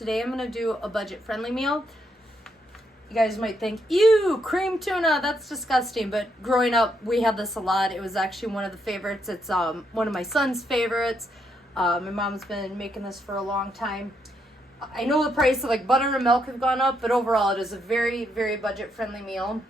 today I'm going to do a budget-friendly meal. You guys might think, ew, cream tuna, that's disgusting. But growing up, we had this a lot. It was actually one of the favorites. It's one of my son's favorites. My mom's been making this for a long time. I know the price of like butter and milk have gone up, but overall it is a very, very budget-friendly meal.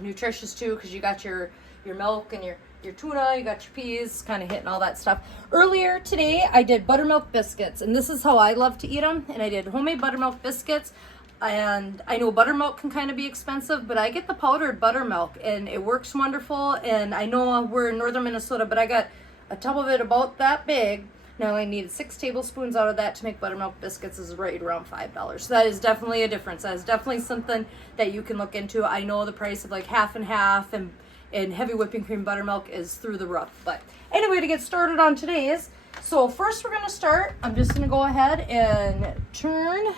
Nutritious too, because you got your milk and your tuna, you got your peas, kind of hitting all that stuff. Earlier today, I did buttermilk biscuits, and this is how I love to eat them. And I did homemade buttermilk biscuits. And I know buttermilk can kind of be expensive, but I get the powdered buttermilk and it works wonderful. And I know we're in northern Minnesota, but I got a tub of it about that big. Now I needed 6 tablespoons out of that to make buttermilk biscuits. Is right around $5. So that is definitely a difference. That is definitely something that you can look into. I know the price of like half and half and heavy whipping cream buttermilk is through the roof. But anyway, to get started on today's, so first we're going to start, I'm just going to go ahead and turn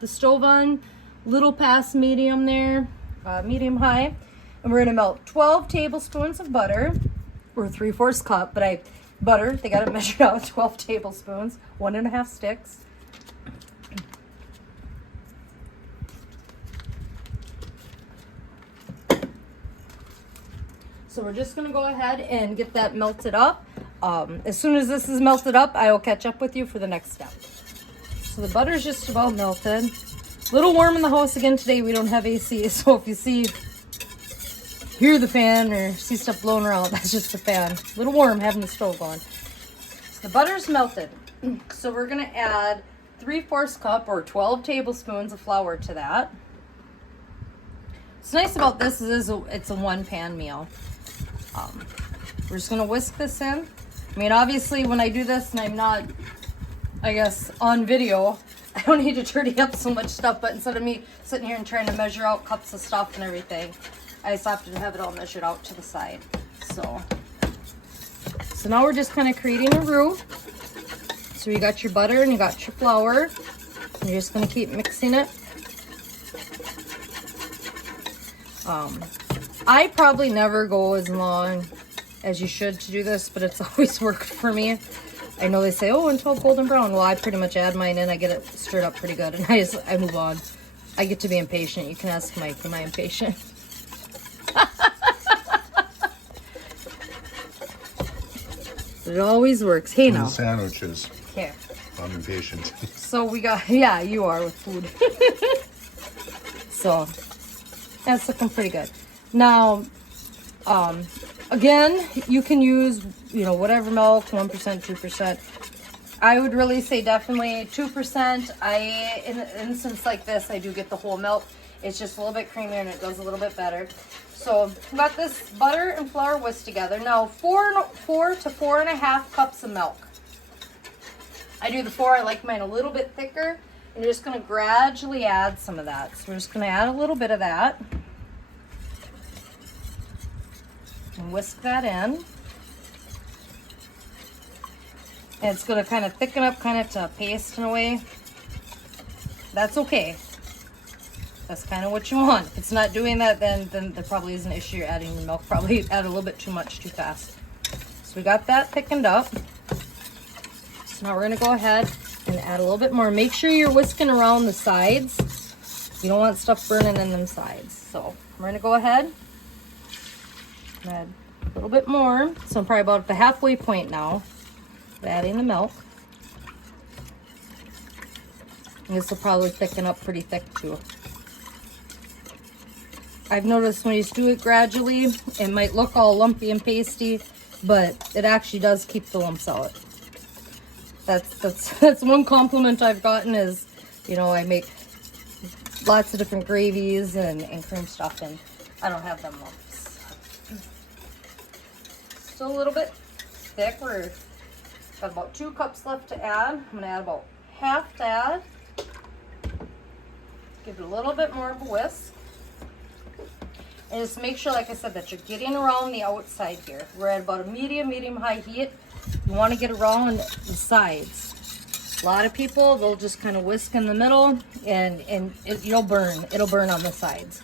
the stove on, little past medium there, medium high, and we're gonna melt 12 tablespoons of butter, or 3/4 cup, but butter, they got it measured out, 12 tablespoons, 1.5 sticks. So we're just gonna go ahead and get that melted up. As soon as this is melted up, I will catch up with you for the next step. So the butter's just about melted. A little warm in the house again today. We don't have AC, so if you hear the fan or see stuff blowing around, that's just the fan. A little warm having the stove on. So the butter's melted. So we're gonna add 3/4 cup or 12 tablespoons of flour to that. What's nice about this is it's a one pan meal. We're just gonna whisk this in. I mean, obviously when I do this and I'm not, I guess, on video, I don't need to dirty up so much stuff, but instead of me sitting here and trying to measure out cups of stuff and everything, I just have to have it all measured out to the side. So now we're just kind of creating a roux. So you got your butter and you got your flour. And you're just going to keep mixing it. I probably never go as long as you should to do this, but it's always worked for me. I know they say, oh, until golden brown. Well, I pretty much add mine in. I get it stirred up pretty good, and I move on. I get to be impatient. You can ask Mike, am I impatient? It always works. Hey, now. Sandwiches. Okay. I'm impatient. So we got, yeah, you are with food. So that's looking pretty good. Now, again, you can use, whatever milk, 1%, 2%. I would really say definitely 2%. In an instance like this, I do get the whole milk. It's just a little bit creamier and it goes a little bit better. So we got this butter and flour whisked together. Now 4 to 4.5 cups of milk. I do the 4, I like mine a little bit thicker. And you're just gonna gradually add some of that. So we're just gonna add a little bit of that. And whisk that in. And it's going to kind of thicken up kind of to a paste in a way. That's okay. That's kind of what you want. If it's not doing that, then there probably is an issue. You're adding the milk. Probably add a little bit too much too fast. So we got that thickened up. So now we're going to go ahead and add a little bit more. Make sure you're whisking around the sides. You don't want stuff burning in them sides. So we're going to go ahead and add a little bit more. So I'm probably about at the halfway point now. Adding the milk. And this will probably thicken up pretty thick too. I've noticed when you do it gradually, it might look all lumpy and pasty, but it actually does keep the lumps out. That's one compliment I've gotten is, I make lots of different gravies and cream stuff, and I don't have them lumps. Still a little bit thick. We're got about 2 cups left to add. I'm going to add about half that. Give it a little bit more of a whisk. And just make sure, like I said, that you're getting around the outside here. We're at about a medium-high heat. You want to get around the sides. A lot of people, they'll just kind of whisk in the middle, and you'll burn. It'll burn on the sides.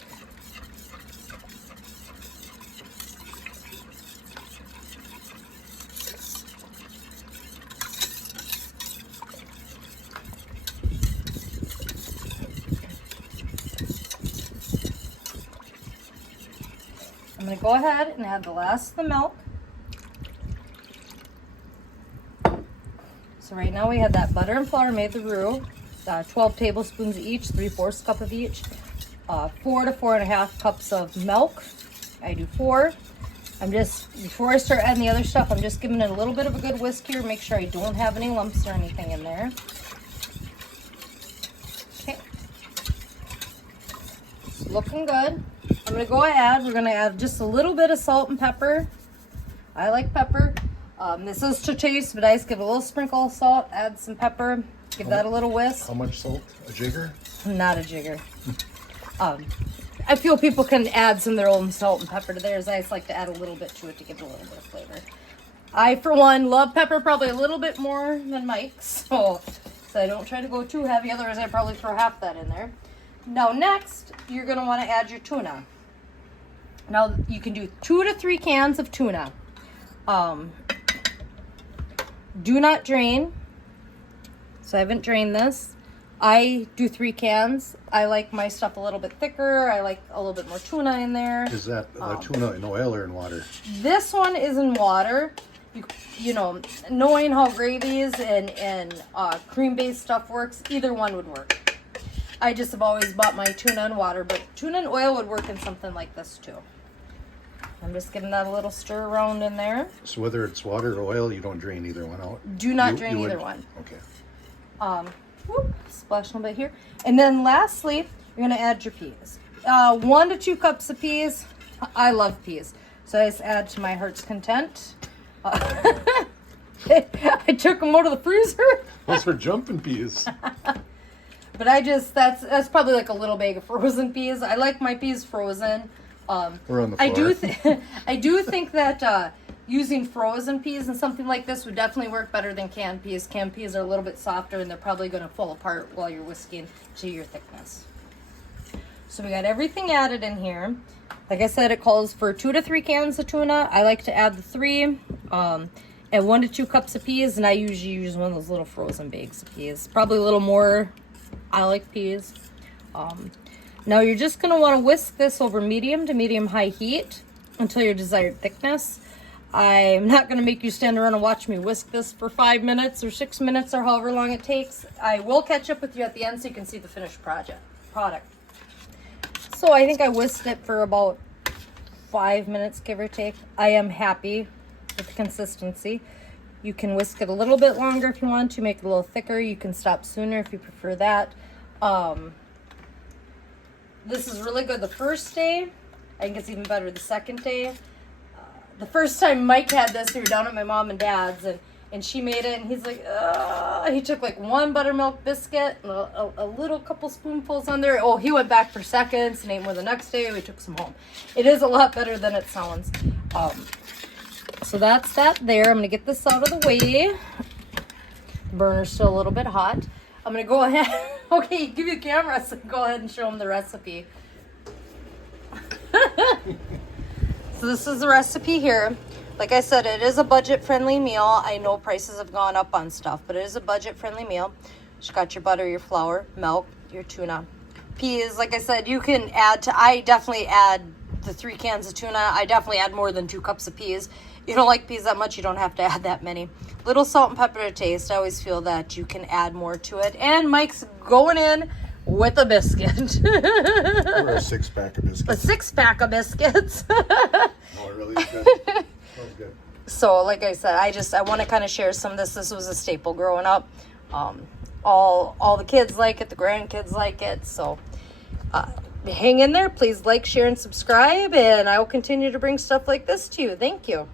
I'm going to go ahead and add the last of the milk. So right now we have that butter and flour made the roux, 12 tablespoons each, 3/4 cup of each, 4 to 4.5 cups of milk. I do 4. Before I start adding the other stuff, I'm just giving it a little bit of a good whisk here, make sure I don't have any lumps or anything in there. Okay. It's looking good. I'm going to go ahead, we're going to add just a little bit of salt and pepper. I like pepper. This is to taste, but I just give a little sprinkle of salt, add some pepper, give that a little whisk. How much salt? A jigger? Not a jigger. I feel people can add some of their own salt and pepper to theirs. I just like to add a little bit to it to give it a little bit of flavor. I, for one, love pepper probably a little bit more than Mike, so I don't try to go too heavy. Otherwise, I'd probably throw half that in there. Now, next, you're going to want to add your tuna. Now, you can do 2 to 3 cans of tuna. Do not drain. So I haven't drained this. I do 3 cans. I like my stuff a little bit thicker. I like a little bit more tuna in there. Is that tuna in oil or in water? This one is in water. You know, knowing how gravies and cream-based stuff works, either one would work. I just have always bought my tuna in water, but tuna and oil would work in something like this too. I'm just giving that a little stir around in there. So whether it's water or oil, you don't drain either one out? Do not drain either one. Okay. Splash a little bit here. And then lastly, you're going to add your peas. 1 to 2 cups of peas. I love peas. So I just add to my heart's content. I took them out of the freezer. Those are jumping peas. But that's probably like a little bag of frozen peas. I like my peas frozen. Or on the floor. I do think that using frozen peas and something like this would definitely work better than canned peas. Canned peas are a little bit softer and they're probably going to fall apart while you're whisking to your thickness. So we got everything added in here. Like I said, it calls for 2 to 3 cans of tuna. I like to add the 3 and 1 to 2 cups of peas, and I usually use one of those little frozen bags of peas. Probably a little more. I like peas. Now you're just going to want to whisk this over medium to medium-high heat until your desired thickness. I'm not going to make you stand around and watch me whisk this for 5 minutes or 6 minutes or however long it takes. I will catch up with you at the end so you can see the finished product. So I think I whisked it for about 5 minutes, give or take. I am happy with the consistency. You can whisk it a little bit longer if you want to, make it a little thicker. You can stop sooner if you prefer that. This is really good the first day. I think it's even better the second day. The first time Mike had this, we were down at my mom and dad's, and she made it, and he's like, ugh. He took like 1 buttermilk biscuit, and a little couple spoonfuls on there. Oh, he went back for seconds and ate more the next day. We took some home. It is a lot better than it sounds. So that's that there. I'm going to get this out of the way. The burner's still a little bit hot. I'm going to go ahead. Okay, give you a camera, so go ahead and show them the recipe. So this is the recipe here. Like I said, it is a budget-friendly meal. I know prices have gone up on stuff, but it is a budget-friendly meal. You got your butter, your flour, milk, your tuna. Peas, like I said, you can add to, I definitely add the 3 cans of tuna. I definitely add more than 2 cups of peas. You don't like peas that much, you don't have to add that many. Little salt and pepper to taste. I always feel that you can add more to it. And Mike's going in with a biscuit. Or a 6-pack of biscuits. A 6-pack of biscuits. Oh, it really is good. Smells good. So, like I said, I want to kind of share some of this. This was a staple growing up. All the kids like it. The grandkids like it. So, hang in there. Please like, share, and subscribe. And I will continue to bring stuff like this to you. Thank you.